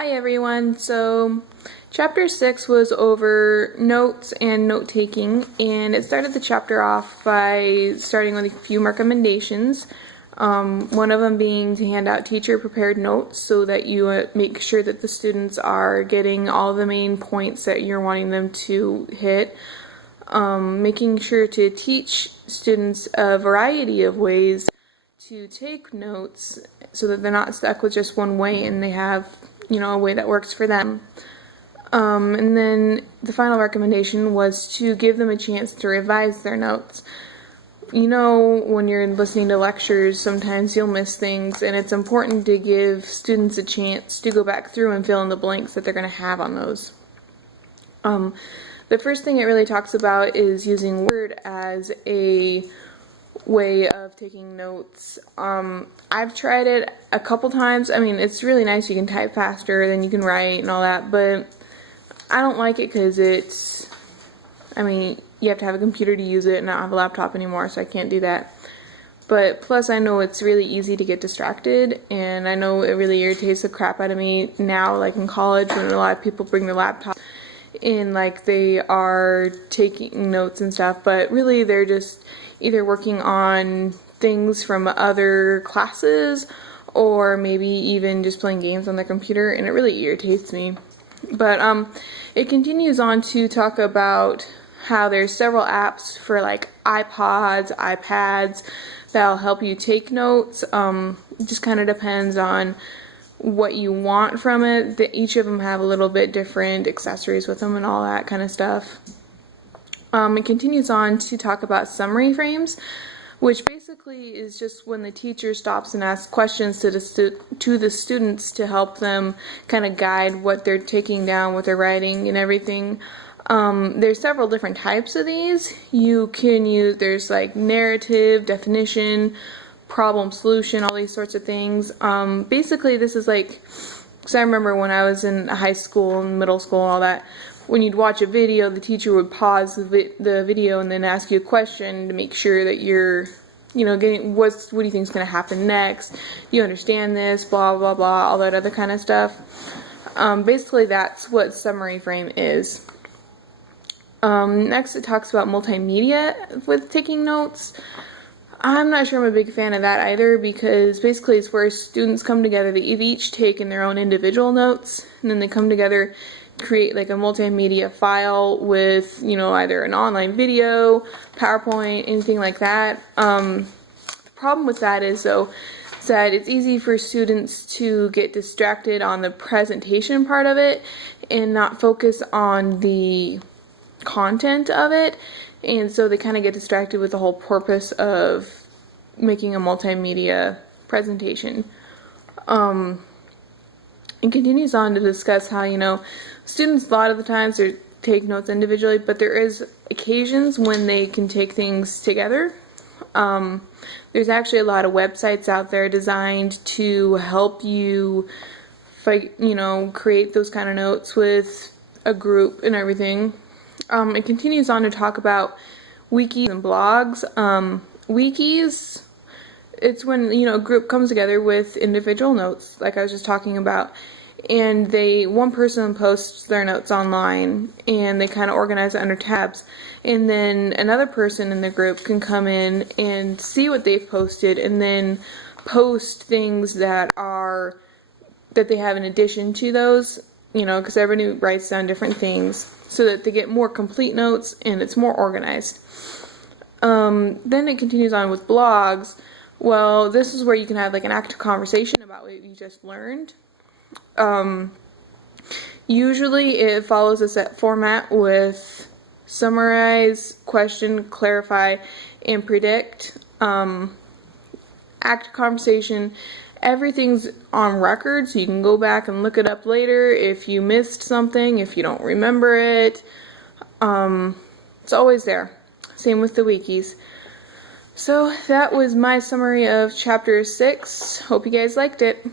Hi everyone, so chapter 6 was over notes and note-taking, and it started the chapter off by starting with a few recommendations. One of them being to hand out teacher-prepared notes so that you make sure that the students are getting all the main points that you're wanting them to hit. Making sure to teach students a variety of ways to take notes so that they're not stuck with just one way and they have, a way that works for them. And then the final recommendation was to give them a chance to revise their notes. When you're listening to lectures, sometimes you'll miss things, and it's important to give students a chance to go back through and fill in the blanks that they're going to have on those. The first thing it really talks about is using Word as a way of taking notes. I've tried it a couple times. It's really nice. You can type faster than you can write and all that, but I don't like it because you have to have a computer to use it, and I don't have a laptop anymore, so I can't do that. But plus I know it's really easy to get distracted, and I know it really irritates the crap out of me now, like in college, when a lot of people bring their laptop in, like they are taking notes and stuff, but really they're just either working on things from other classes or maybe even just playing games on their computer, and it really irritates me. But it continues on to talk about how there's several apps for like iPods, iPads that'll help you take notes. It just kind of depends on what you want from it. Each of them have a little bit different accessories with them and all that kind of stuff. It continues on to talk about summary frames, which basically is just when the teacher stops and asks questions to the students to help them kind of guide what they're taking down, what they're writing and everything. There's several different types of these. You can use, there's like narrative, definition, problem solution, all these sorts of things. Basically this is like, because I remember when I was in high school and middle school and all that, when you'd watch a video, the teacher would pause the video and then ask you a question to make sure that you're, getting what do you think is going to happen next? You understand this, blah, blah, blah, all that other kind of stuff. Basically, that's what summary frame is. Next, it talks about multimedia with taking notes. I'm not sure I'm a big fan of that either, because basically it's where students come together. They've each taken their own individual notes, and then they come together, create like a multimedia file with, either an online video, PowerPoint, anything like that. The problem with that is, though, that it's easy for students to get distracted on the presentation part of it and not focus on the content of it, and so they kind of get distracted with the whole purpose of making a multimedia presentation. It continues on to discuss how, students a lot of the times they take notes individually, but there is occasions when they can take things together. There's actually a lot of websites out there designed to help you create those kind of notes with a group and everything. It continues on to talk about wikis and blogs. Wikis, it's when, a group comes together with individual notes, like I was just talking about, and one person posts their notes online, and they kind of organize it under tabs, and then another person in the group can come in and see what they've posted, and then post things that they have in addition to those, because everybody writes down different things, so that they get more complete notes and it's more organized. Then it continues on with blogs. Well, this is where you can have like an active conversation about what you just learned. Usually it follows a set format with summarize, question, clarify, and predict. Active conversation, everything's on record, so you can go back and look it up later if you missed something, if you don't remember it. It's always there. Same with the wikis. So that was my summary of chapter 6. Hope you guys liked it.